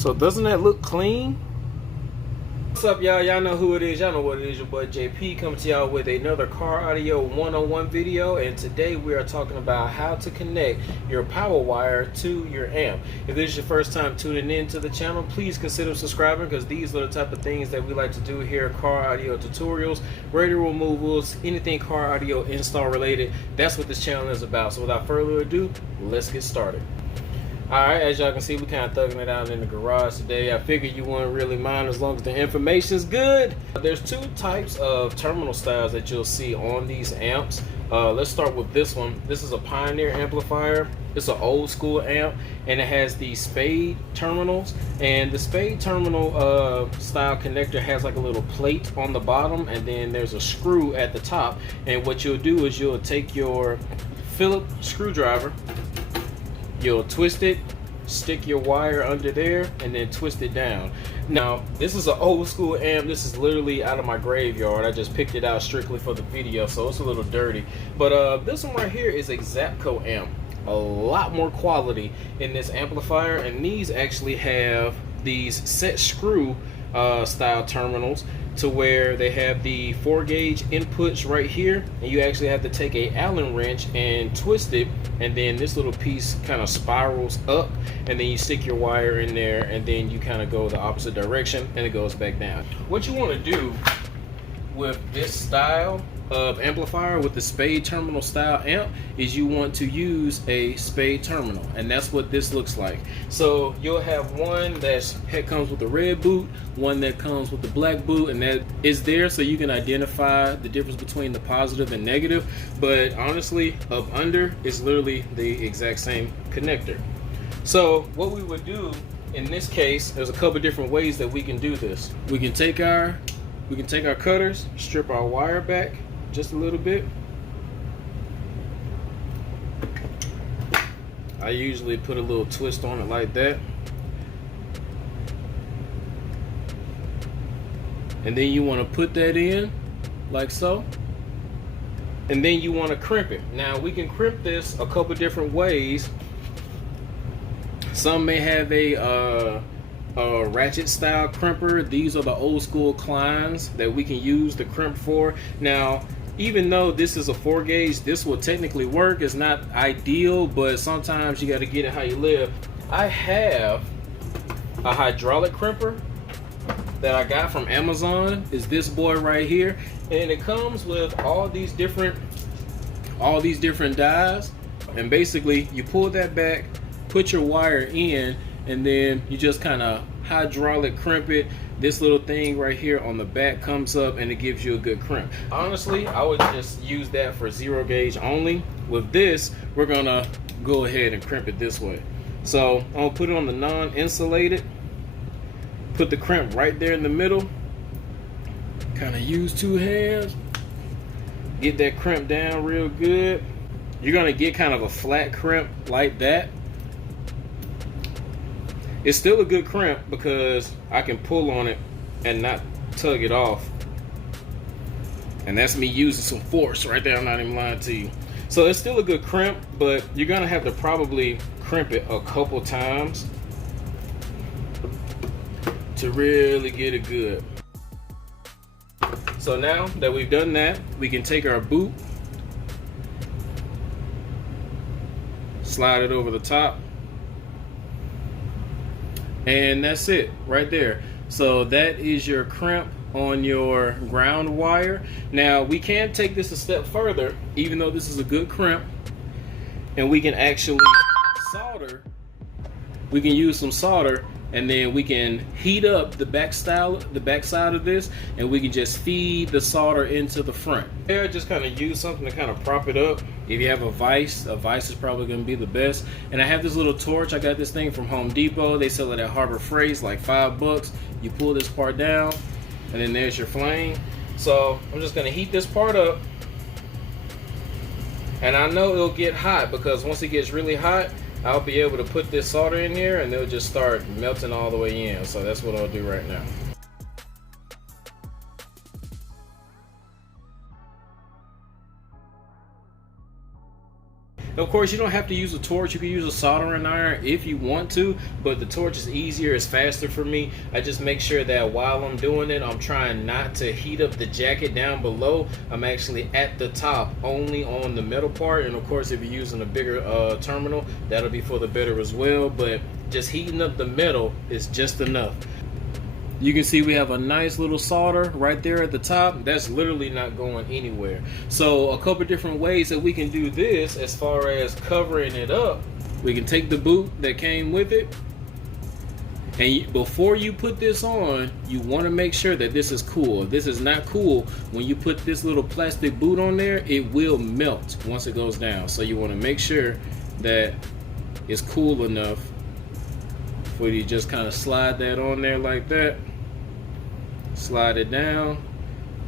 So doesn't that look clean? What's up, y'all? Y'all know who it is. Y'all know what it is. Your boy JP coming to y'all with another car audio one-on-one video. And today we are talking about how to connect your power wire to your amp. If this is your first time tuning in to the channel, please consider subscribing, because these are the type of things that we like to do here. Car audio tutorials, radio removals, anything car audio install related. That's what this channel is about. So without further ado, let's get started. Alright, as y'all can see, we kind of thugging it out in the garage today. I figured you wouldn't really mind as long as the information's good. There's two types of terminal styles that you'll see on these amps. Let's start with this one. This is a Pioneer amplifier. It's an old school amp, and it has the Spade terminals. And the Spade terminal style connector has like a little plate on the bottom, and then there's a screw at the top. And what you'll do is you'll take your Phillips screwdriver, you'll twist it, stick your wire under there, and then twist it down. Now, this is an old school amp. This is literally out of my graveyard. I just picked it out strictly for the video, so it's a little dirty. But this one right here is a Zapco amp. A lot more quality in this amplifier, and these actually have these set screw style terminals, to where they have the 4-gauge inputs right here, and you actually have to take a Allen wrench and twist it, and then this little piece kind of spirals up, and then you stick your wire in there, and then you kind of go the opposite direction and it goes back down. What you want to do with this style of amplifier, with the Spade terminal style amp, is you want to use a Spade terminal, and that's what this looks like. So you'll have one that comes with the red boot, one that comes with the black boot, and that is there so you can identify the difference between the positive and negative. But honestly, up under is literally the exact same connector. So what we would do in this case, there's a couple different ways that we can do this. We can take our cutters, strip our wire back just a little bit. I usually put a little twist on it like that. And then you want to put that in like so. And then you want to crimp it. Now we can crimp this a couple different ways. Some may have a ratchet style crimper. These are the old school Kleins that we can use to crimp for. Now, even though this is a 4-gauge, this will technically work. It's not ideal, but sometimes you got to get it how you live. I have a hydraulic crimper that I got from Amazon. Is this boy right here, and it comes with all these different dies. And basically, you pull that back, put your wire in, and then you just kind of hydraulic crimp it. This little thing right here on the back comes up, and it gives you a good crimp. Honestly, I would just use that for 0-gauge only. With this, we're gonna go ahead and crimp it this way. So I'm gonna put it on the non-insulated, put the crimp right there in the middle, kind of use 2 hands, get that crimp down real good. You're gonna get kind of a flat crimp like that. It's still a good crimp because I can pull on it and not tug it off. And that's me using some force right there. I'm not even lying to you. So it's still a good crimp, but you're gonna have to probably crimp it a couple times to really get it good. So now that we've done that, we can take our boot, slide it over the top, and that's it right there. So that is your crimp on your ground wire. Now we can take this a step further, even though this is a good crimp, and we can actually solder. We can use some solder, and then we can heat up the backside of this, and we can just feed the solder into the front. There, just kind of use something to kind of prop it up. If you have a vise is probably going to be the best. And I have this little torch. I got this thing from Home Depot. They sell it at Harbor Freight, like $5. You pull this part down, and then there's your flame. So I'm just going to heat this part up. And I know it'll get hot, because once it gets really hot, I'll be able to put this solder in here, and they'll just start melting all the way in. So that's what I'll do right now. Of course, you don't have to use a torch. You can use a soldering iron if you want to, but the torch is easier, it's faster for me. I just make sure that while I'm doing it, I'm trying not to heat up the jacket down below. I'm actually at the top, only on the metal part. And of course, if you're using a bigger terminal, that'll be for the better as well. But just heating up the metal is just enough. You can see we have a nice little solder right there at the top. That's literally not going anywhere. So a couple different ways that we can do this as far as covering it up. We can take the boot that came with it, and before you put this on, you want to make sure that this is cool. If this is not cool, when you put this little plastic boot on there, it will melt once it goes down. So you want to make sure that it's cool enough for you to just kind of slide that on there like that. Slide it down,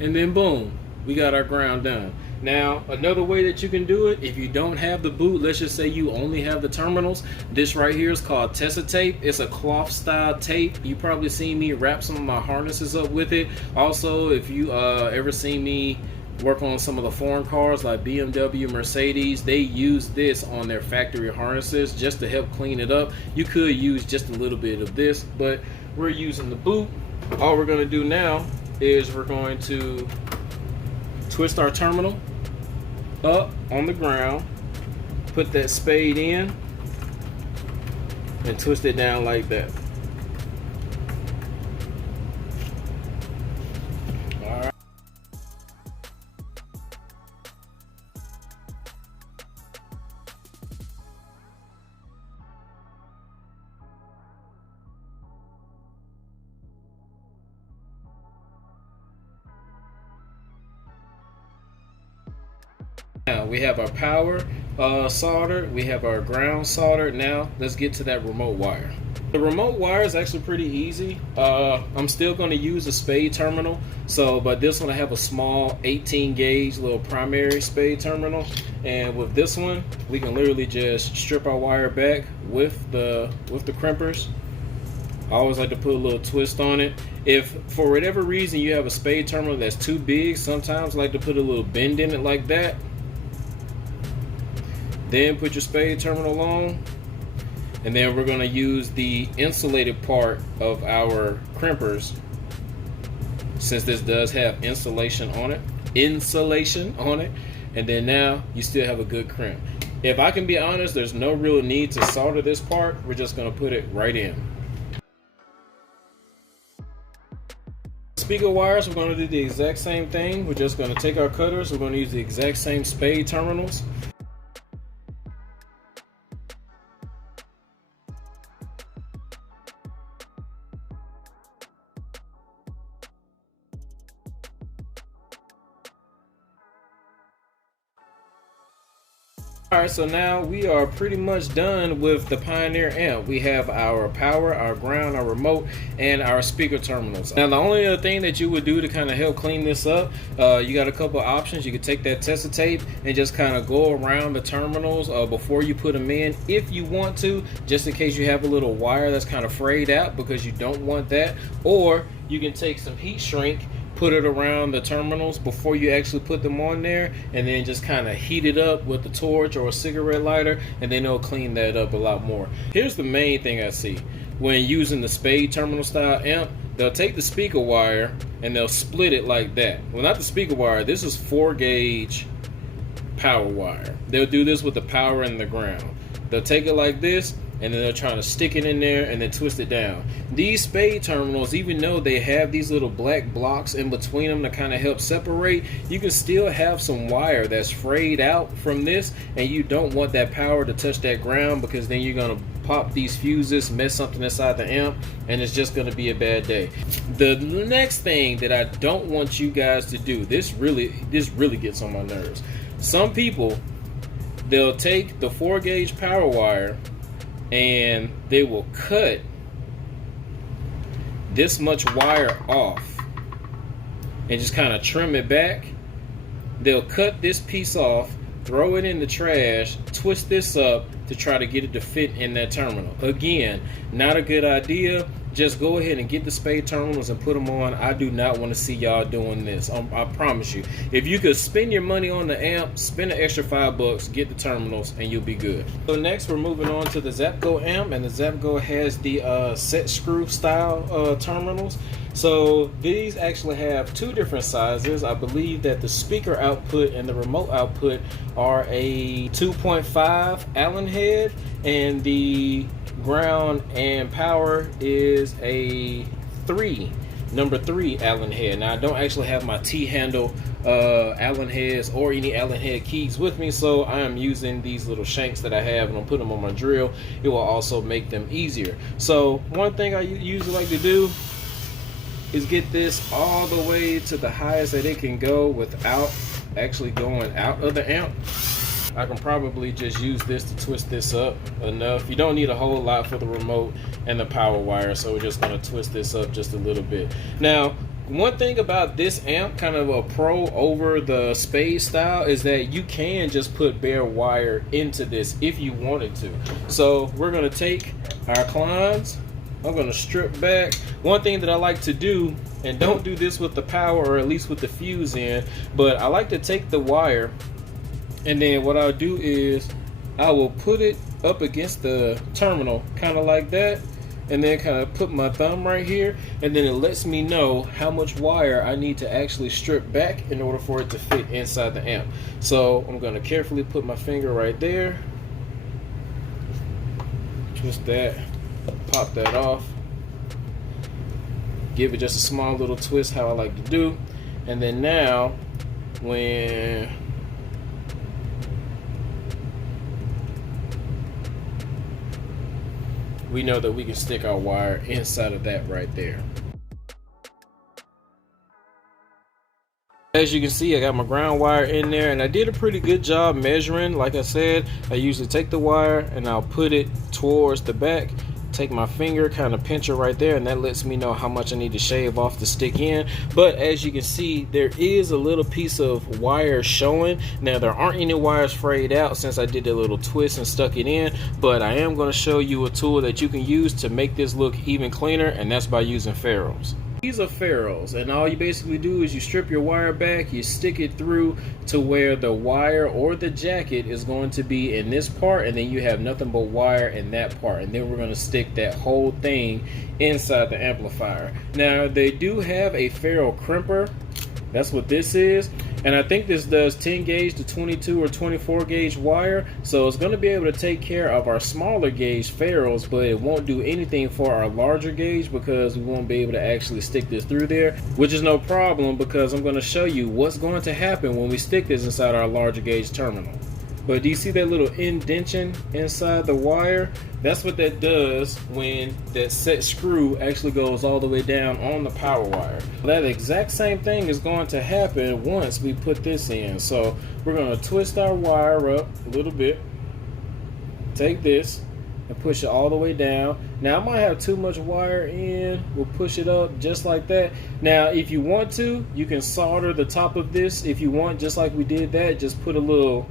and then boom, we got our ground done. Now, another way that you can do it, if you don't have the boot, let's just say you only have the terminals, this right here is called Tessa tape. It's a cloth style tape. You probably seen me wrap some of my harnesses up with it. Also, if you ever seen me work on some of the foreign cars like BMW, Mercedes, they use this on their factory harnesses just to help clean it up. You could use just a little bit of this, but we're using the boot. All we're going to do now is we're going to twist our terminal up on the ground, put that spade in, and twist it down like that. Now we have our power solder, we have our ground solder. Now let's get to that remote wire. The remote wire is actually pretty easy. I'm still going to use a Spade terminal, but this one I have a small 18 gauge little primary Spade terminal, and with this one we can literally just strip our wire back with the crimpers. I always like to put a little twist on it. If for whatever reason you have a Spade terminal that's too big, sometimes I like to put a little bend in it like that. Then put your Spade terminal on, and then we're going to use the insulated part of our crimpers, since this does have insulation on it, and then now you still have a good crimp. If I can be honest, there's no real need to solder this part. We're just going to put it right in. Speaker wires, we're going to do the exact same thing. We're just going to take our cutters, we're going to use the exact same Spade terminals. Alright, so now we are pretty much done with the Pioneer amp. We have our power, our ground, our remote, and our speaker terminals. Now the only other thing that you would do to kind of help clean this up, you got a couple of options. You could take that Tessa tape and just kind of go around the terminals before you put them in, if you want to, just in case you have a little wire that's kind of frayed out, because you don't want that. Or you can take some heat shrink, put it around the terminals before you actually put them on there, and then just kind of heat it up with a torch or a cigarette lighter, and then it'll clean that up a lot more. Here's the main thing I see when using the Spade terminal style amp. They'll take the speaker wire and they'll split it like that. Well, not the speaker wire, this is 4 gauge power wire. They'll do this with the power and the ground. They'll take it like this, and then they're trying to stick it in there and then twist it down. These Spade terminals, even though they have these little black blocks in between them to kind of help separate, you can still have some wire that's frayed out from this, and you don't want that power to touch that ground, because then you're gonna pop these fuses, mess something inside the amp, and it's just gonna be a bad day. The next thing that I don't want you guys to do, this really gets on my nerves. Some people, they'll take the 4 gauge power wire and they will cut this much wire off and just kind of trim it back. They'll cut this piece off, throw it in the trash, twist this up to try to get it to fit in that terminal. Again, not a good idea. just go ahead and get the Spade terminals and put them on. I do not want to see y'all doing this. I promise you. If you could spend your money on the amp, spend an extra $5, get the terminals, and you'll be good. So next, we're moving on to the Zapco amp, and the Zapco has the set screw style terminals. So these actually have two different sizes. I believe that the speaker output and the remote output are a 2.5 Allen head, and the ground and power is a number 3 Allen head. Now I don't actually have my T-handle Allen heads or any Allen head keys with me, so I am using these little shanks that I have, and I'll put them on my drill. It will also make them easier. So one thing I usually like to do is get this all the way to the highest that it can go without actually going out of the amp. I can probably just use this to twist this up enough. You don't need a whole lot for the remote and the power wire, so we're just going to twist this up just a little bit. Now, one thing about this amp, kind of a pro over the Spade style, is that you can just put bare wire into this if you wanted to. So we're going to take our clines. I'm going to strip back. One thing that I like to do, and don't do this with the power or at least with the fuse in, but I like to take the wire, and then what I'll do is I will put it up against the terminal kind of like that, and then kind of put my thumb right here, and then it lets me know how much wire I need to actually strip back in order for it to fit inside the amp. So I'm going to carefully put my finger right there, twist that, pop that off, give it just a small little twist how I like to do, and then now when we know that we can stick our wire inside of that right there. As you can see, I got my ground wire in there, and I did a pretty good job measuring. Like I said, I usually take the wire and I'll put it towards the back, take my finger, kind of pinch it right there, and that lets me know how much I need to shave off to stick in. But as you can see, there is a little piece of wire showing. Now there aren't any wires frayed out since I did a little twist and stuck it in, but I am going to show you a tool that you can use to make this look even cleaner, and that's by using ferrules. These are ferrules, and all you basically do is you strip your wire back, you stick it through to where the wire or the jacket is going to be in this part, and then you have nothing but wire in that part, and then we're going to stick that whole thing inside the amplifier. Now they do have a ferrule crimper. That's what this is, and I think this does 10 gauge to 22 or 24 gauge wire, so it's going to be able to take care of our smaller gauge ferrules, but it won't do anything for our larger gauge because we won't be able to actually stick this through there, which is no problem because I'm going to show you what's going to happen when we stick this inside our larger gauge terminal. But do you see that little indentation inside the wire? That's what that does when that set screw actually goes all the way down on the power wire. That exact same thing is going to happen once we put this in. So we're going to twist our wire up a little bit, take this and push it all the way down. Now I might have too much wire in, we'll push it up just like that. Now if you want to, you can solder the top of this if you want, just like we did that. Just put a little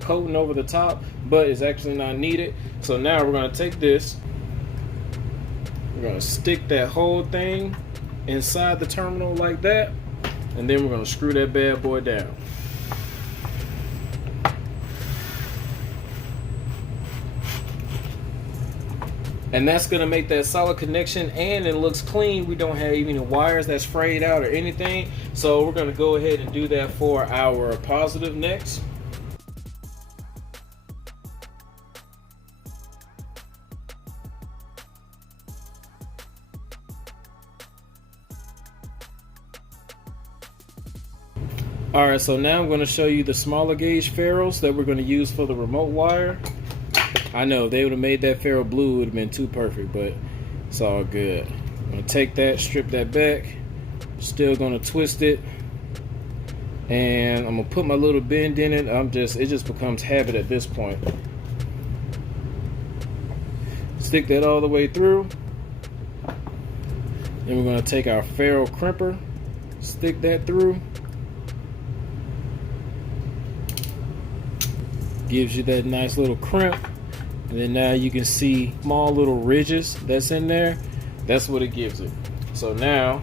coating over the top, but it's actually not needed. So now we're going to take this, we're going to stick that whole thing inside the terminal like that, and then we're going to screw that bad boy down. And that's going to make that solid connection, and it looks clean. We don't have any wires that's frayed out or anything. So we're going to go ahead and do that for our positive next. Alright, so now I'm going to show you the smaller gauge ferrules that we're going to use for the remote wire. I know, they would have made that ferrule blue, it would have been too perfect, but it's all good. I'm going to take that, strip that back, still going to twist it, and I'm going to put my little bend in it. It just becomes habit at this point. Stick that all the way through. Then we're going to take our ferrule crimper, stick that through. Gives you that nice little crimp, and then now you can see small little ridges that's in there. That's what it gives it. So now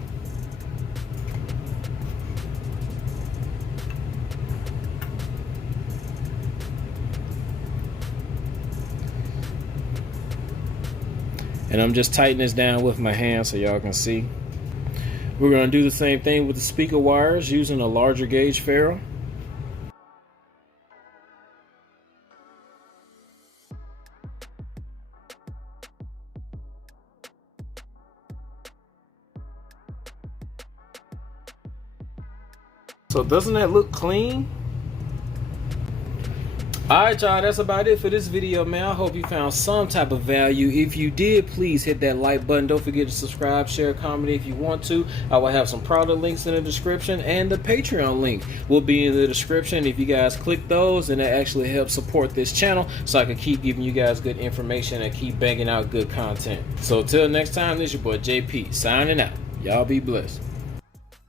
and I'm just tightening this down with my hand so y'all can see. We're going to do the same thing with the speaker wires using a larger gauge ferrule. So doesn't that look clean? Alright y'all, that's about it for this video, man. I hope you found some type of value. If you did, please hit that like button. Don't forget to subscribe, share, comment if you want to. I will have some product links in the description, and the Patreon link will be in the description. If you guys click those, and that actually helps support this channel so I can keep giving you guys good information and keep banging out good content. So till next time, this is your boy JP signing out. Y'all be blessed.